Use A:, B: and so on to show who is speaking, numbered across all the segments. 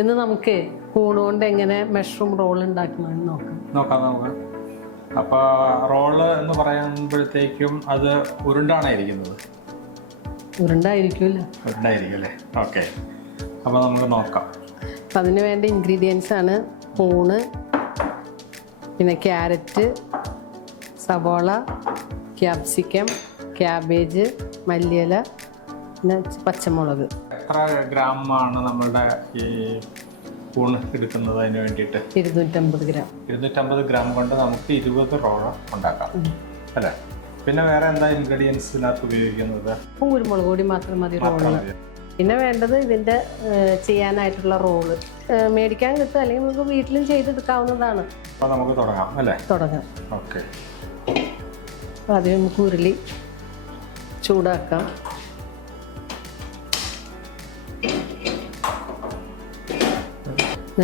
A: ഇന്ന് നമുക്ക് കൂണുകൊണ്ട് എങ്ങനെ മഷ്റൂം റോൾ ഉണ്ടാക്കണമെന്ന് നോക്കാം.
B: നോക്കാം നമുക്ക്. അപ്പോൾ റോൾ എന്ന് പറയുമ്പോഴത്തേക്കും അത് ഉരുണ്ടാണ് ഇരിക്കുന്നത്
A: ഉരുണ്ടായിരിക്കുമല്ലോ?
B: ഉരുണ്ടായിരിക്കും അല്ലേ ഓക്കെ അപ്പോൾ നമുക്ക് നോക്കാം.
A: അപ്പം അതിന് വേണ്ട ഇൻഗ്രീഡിയൻസ് ആണ് കൂണ് പിന്നെ ക്യാരറ്റ് സവോള ക്യാപ്സിക്കം ക്യാബേജ് മല്ലിയില പിന്നെ പച്ചമുളക്.
B: എത്ര ഗ്രാമാണ് നമ്മളുടെ ഈ കൂൺ എടുക്കുന്നത് അതിന് വേണ്ടിയിട്ട്?
A: ഇരുന്നൂറ്റമ്പത് ഗ്രാം.
B: ഇരുന്നൂറ്റമ്പത് ഗ്രാം കൊണ്ട് നമുക്ക് ഇരുപത് റോള ഉണ്ടാക്കാം. അല്ലേ? പിന്നെ വേറെ എന്താ ഇൻഗ്രീഡിയൻസ് ഇതിനകത്ത് ഉപയോഗിക്കുന്നത്?
A: കുരുമുളക് പൊടി മാത്രം മതി പിന്നെ വേണ്ടത് ഇതിന്റെ ചെയ്യാനായിട്ടുള്ള റോൾ. മേടിക്കാൻ കിട്ടും അല്ലെങ്കിൽ നമുക്ക് വീട്ടിലും ചെയ്തെടുക്കാവുന്നതാണ്.
B: അപ്പോൾ നമുക്ക് തുടങ്ങാം അല്ലേ?
A: തുടങ്ങാം.
B: ഓക്കെ.
A: ആദ്യം നമുക്ക് ഉരുളി ചൂടാക്കാം.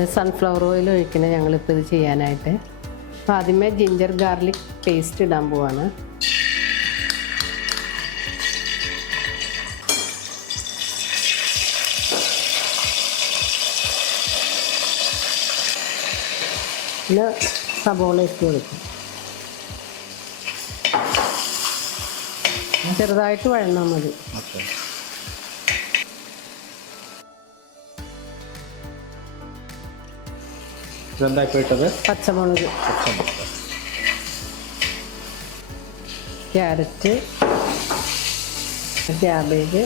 A: സൺഫ്ലവർ ഓയിൽ ഒഴിക്കണം ഞങ്ങളിപ്പോൾ ഇത് ചെയ്യാനായിട്ട്. അപ്പോൾ ആദ്യമേ ജിഞ്ചർ ഗാർലിക് പേസ്റ്റ് ഇടാൻ പോവാണ്. പിന്നെ സബോള ഇട്ട് കൊടുക്കും. ചെറുതായിട്ട് വഴന്നാൽ മതി.
B: ഇതെന്താ ഇപ്പോൾ ഇട്ടത്
A: പച്ചമുളക്. Carrot cabbage.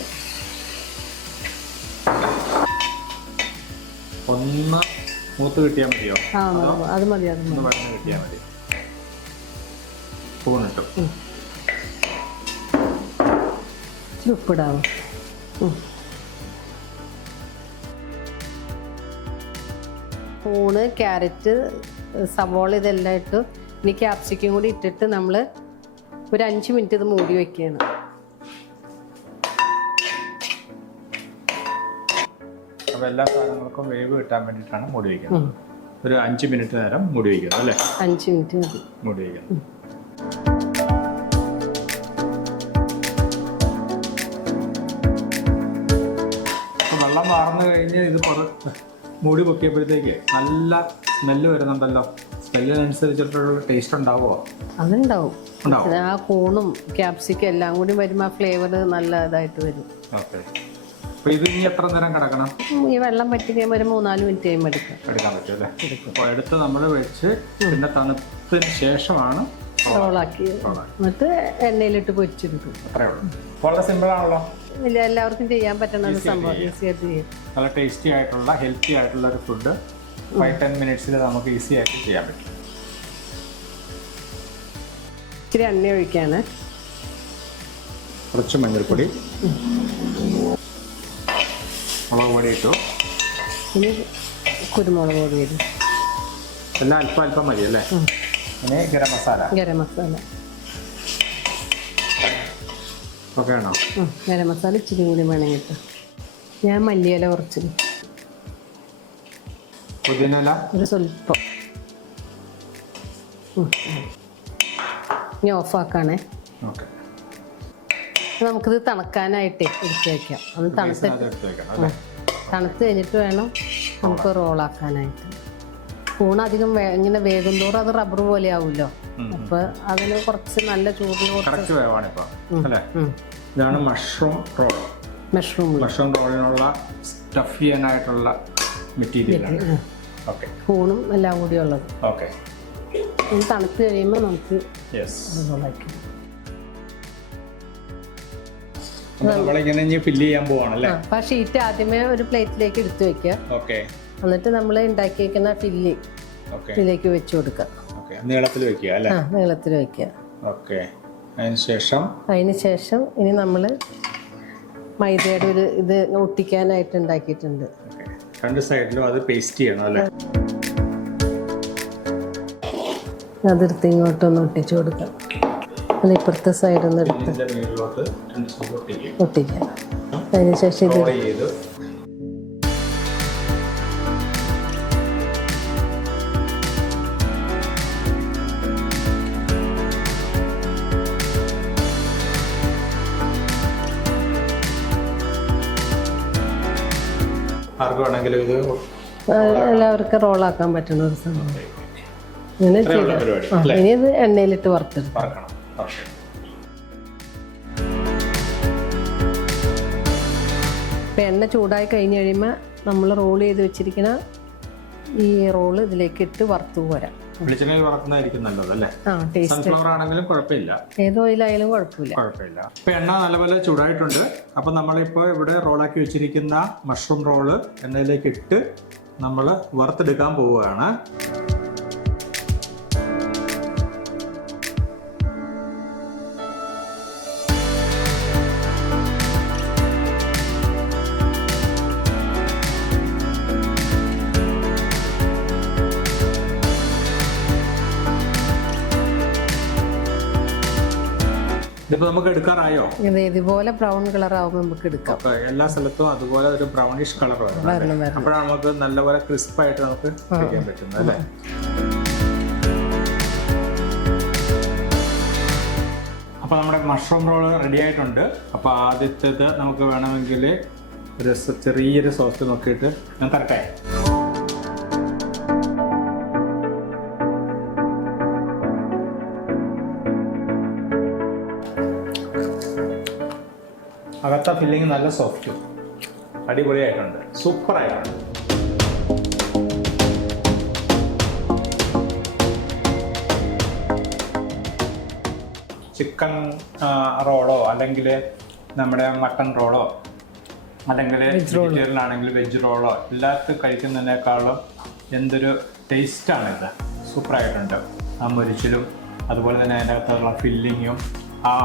B: ഒന്ന് മൂത്ത് കിട്ടിയാൽ മതിയോ?
A: ആ അത് മതി അത് മതി.
B: ഒന്ന് വഴന്ന് കിട്ടിയാൽ മതി. സ്പൂണിട്ടു
A: ഉപ്പിടാവും? ഊണ് ക്യാരറ്റ് സവോള ഇതെല്ലാം ഇട്ടു ഇനി ക്യാപ്സിക്കും കൂടി ഇട്ടിട്ട് നമ്മൾ ഒരു അഞ്ച് മിനിറ്റ് ഇത് മൂടി വയ്ക്കുകയാണ്
B: അപ്പോൾ എല്ലാ സാധനങ്ങൾക്കും വേവ് കിട്ടാൻ വേണ്ടിയിട്ടാണ് മൂടി വയ്ക്കുന്നത് ഒരു അഞ്ച് മിനിറ്റ് നേരം മൂടി വയ്ക്കുന്നത് അല്ലേ?
A: അഞ്ച് മിനിറ്റ് മതി.
B: മൂടി അപ്പോൾ വെള്ളം വാർന്നു കഴിഞ്ഞ് ഇത് പുറ മൂടി പൊക്കിയപ്പോഴത്തേക്ക് നല്ല സ്മെല്ല് വരുന്നുണ്ടല്ലോ. സ്മെല്ലിനനുസരിച്ചിട്ടുള്ള ടേസ്റ്റ് ഉണ്ടാവുമോ?
A: അതുണ്ടാവും
B: ഉണ്ടാവും.
A: ആ കൂണും ക്യാപ്സിക്കും എല്ലാം കൂടി വരുമ്പോൾ ആ ഫ്ലേവർ നല്ല ഇതായിട്ട് വരും.
B: ഓക്കെ. അപ്പോൾ ഇത് ഇനി എത്ര നേരം കിടക്കണം?
A: ഈ വെള്ളം പറ്റി കഴിയുമ്പോൾ ഒരു മൂന്നാൽ മിനിറ്റ് കഴിയുമ്പോൾ എടുക്കാം.
B: എടുക്കാൻ പറ്റും അല്ലേ? അപ്പോൾ എടുത്ത് നമ്മൾ വെച്ച് പിന്നെ തണുത്തതിന് ശേഷമാണ്
A: റോളാക്കി എന്നിട്ട് എണ്ണയിലിട്ട് പൊരിച്ചെടുക്കും.
B: അത്രേ ഉള്ളൂ. വളരെ സിമ്പിൾ ആണല്ലോ.
A: എല്ലാവർക്കും ചെയ്യാൻ പറ്റുന്ന ഒരു സംഭവം ചെയ്യാം.
B: നല്ല ടേസ്റ്റി ആയിട്ടുള്ള ഹെൽത്തി ആയിട്ടുള്ള ഒരു ഫുഡ് ഫൈവ് ടെൻ മിനിറ്റ്സിൽ നമുക്ക് ഈസി ആയിട്ട് ചെയ്യാൻ പറ്റും.
A: ഇച്ചിരി എണ്ണ ഒഴിക്കാണ്.
B: കുറച്ച് മഞ്ഞൾപ്പൊടി. മുളക് പൊടി ഇട്ടു.
A: ഇനി കുരുമുളക് പൊടി
B: എല്ലാം അല്പം അല്പം മതി അല്ലേ പിന്നെ ഗരം മസാല.
A: ഗരം മസാല.
B: ഒക്കെ ആണോ?
A: ഗരം മസാല ഇച്ചിരി കൂടി വേണമെങ്കിൽ ഞാൻ മല്ലിയില കുറച്ച്.
B: പുതിനല
A: ഒരു സ്വല്പം. ഇനി ഓഫാക്കാണേ
B: ഓക്കെ.
A: നമുക്കിത് തണുക്കാനായിട്ട് എടുത്ത് വയ്ക്കാം അത് തണുത്ത് തണുത്ത് കഴിഞ്ഞിട്ട് വേണം നമുക്ക് റോളാക്കാനായിട്ട് ഊണ് അധികം ഇങ്ങനെ വേഗം തോറും അത് റബ്ബർ പോലെ ആവുമല്ലോ അപ്പൊ അതിന് കുറച്ച് നല്ല ചൂടിൽ കുറച്ച്
B: ഇതാണ് മഷ്റൂം റോൾ
A: മഷ്റൂം
B: മഷ്റൂം റോളിനുള്ള സ്റ്റഫ് ചെയ്യാനായിട്ടുള്ള മെറ്റീരിയലാണ് ഓക്കെ
A: ഊണും എല്ലാം കൂടി ഉള്ളത്
B: ഓക്കെ
A: തണുത്ത് കഴിയുമ്പോൾ നമുക്ക്
B: നമ്മളിങ്ങനെ ഫില്ല് ചെയ്യാൻ പോവാണല്ലേ
A: അപ്പൊ ഷീറ്റ് ആദ്യമേ ഒരു പ്ലേറ്റിലേക്ക് എടുത്തു വെക്കുക.
B: ഓക്കെ
A: എന്നിട്ട് നമ്മൾ ഉണ്ടാക്കി വെക്കുന്ന ഫില്ല് ഇതിലേക്ക് വെച്ച് കൊടുക്കുക
B: നീളത്തിൽ വെക്കുക അല്ലേ?
A: ആ നീളത്തിൽ വെക്കുക.
B: ഓക്കെ. അതിന് ശേഷം
A: അതിന് ശേഷം ഇനി നമ്മൾ മൈദയുടെ ഒരു ഇത് ഒട്ടിക്കാനായിട്ട് ഉണ്ടാക്കിയിട്ടുണ്ട്.
B: രണ്ട് സൈഡിലും അത് പേസ്റ്റ് ചെയ്യണം അല്ലേ?
A: അതിർത്തി ഇങ്ങോട്ടൊന്ന് ഒട്ടിച്ചു കൊടുക്കാം. അത് ഇപ്പുറത്തെ സൈഡിൽ നിന്ന് എടുത്ത്
B: സൈഡ് ഒട്ടിക്കും.
A: ഒട്ടിക്കാം അതിന് ശേഷം ഇത്
B: ആർക്ക് വേണമെങ്കിലും ഇത്
A: എല്ലാവർക്കും റോളാക്കാൻ പറ്റുന്ന ഒരു സംഭവം. ഇങ്ങനെ ചെയ്ത് ഇനി ഇത് എണ്ണയിലിട്ട് വറുത്തെടുക്കും.
B: വറക്കണം. ഓക്കെ.
A: ഇപ്പം എണ്ണ ചൂടായി കഴിഞ്ഞ് കഴിയുമ്പോൾ നമ്മൾ റോൾ ചെയ്ത് വെച്ചിരിക്കുന്ന ഈ റോൾ ഇതിലേക്ക് ഇട്ട് വറുത്തു പോരാം
B: വെളിച്ചെണ്ണയിൽ വറക്കുന്നതായിരിക്കും നല്ലത് അല്ലേ? സൺഫ്ലവർ ആണെങ്കിലും കുഴപ്പമില്ല.
A: ഏത് ഓയിലായാലും കുഴപ്പമില്ല.
B: കുഴപ്പമില്ല. ഇപ്പൊ എണ്ണ നല്ലപോലെ ചൂടായിട്ടുണ്ട്. അപ്പൊ നമ്മളിപ്പോ ഇവിടെ റോളാക്കി വെച്ചിരിക്കുന്ന മഷ്റൂം റോൾ എണ്ണയിലേക്ക് ഇട്ട് നമ്മൾ വറുത്തെടുക്കാൻ പോവുകയാണ്. ഇതിപ്പോ നമുക്ക് എടുക്കാറായോ?
A: ഇത് ഇതുപോലെ ബ്രൗൺ കളർ ആവുമ്പോൾ നമുക്ക് എടുക്കാം.
B: എല്ലാ സ്ഥലത്തും അതുപോലെ ഒരു ബ്രൗണിഷ് കളർ വരണം അപ്പോഴാണ് നമുക്ക് നല്ലപോലെ ക്രിസ്പ് ആയിട്ട് നമുക്ക് കഴിക്കാൻ പറ്റുന്നത് അല്ലേ? അപ്പോൾ നമ്മുടെ മഷ്റൂം റോൾ റെഡി ആയിട്ടുണ്ട്. അപ്പോൾ ആദ്യത്തേത് നമുക്ക് വേണമെങ്കിൽ ഒരു ചെറിയൊരു സോസ് നോക്കിയിട്ട് ഞാൻ തരട്ടെ? അകത്ത ഫില്ലിങ് നല്ല സോഫ്റ്റും അടിപൊളിയായിട്ടുണ്ട്. സൂപ്പറായിട്ടുണ്ട്. ചിക്കൻ റോളോ അല്ലെങ്കിൽ നമ്മുടെ മട്ടൺ റോളോ അല്ലെങ്കിൽ വെജിറ്റേറിയൻ ആണെങ്കിൽ വെജ് റോളോ എല്ലാവർക്കും കഴിക്കുന്നതിനേക്കാളും എന്തൊരു ടേസ്റ്റാണ് ഇത് സൂപ്പറായിട്ടുണ്ട്. ആ മുരിച്ചിലും അതുപോലെ തന്നെ അതിന്റെ അകത്തുള്ള ഫില്ലിങ്ങും ആ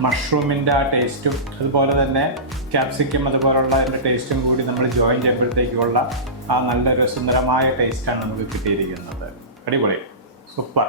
B: മഷ്റൂമിന്റെ ആ ടേസ്റ്റും അതുപോലെ തന്നെ ക്യാപ്സിക്കം അതുപോലുള്ള അതിന്റെ ടേസ്റ്റും കൂടി നമ്മൾ ജോയിൻ ചെയ്യുമ്പോഴത്തേക്കുള്ള ആ നല്ലൊരു സുന്ദരമായ ടേസ്റ്റാണ് നമുക്ക് കിട്ടിയിരിക്കുന്നത്. അടിപൊളി. സൂപ്പർ.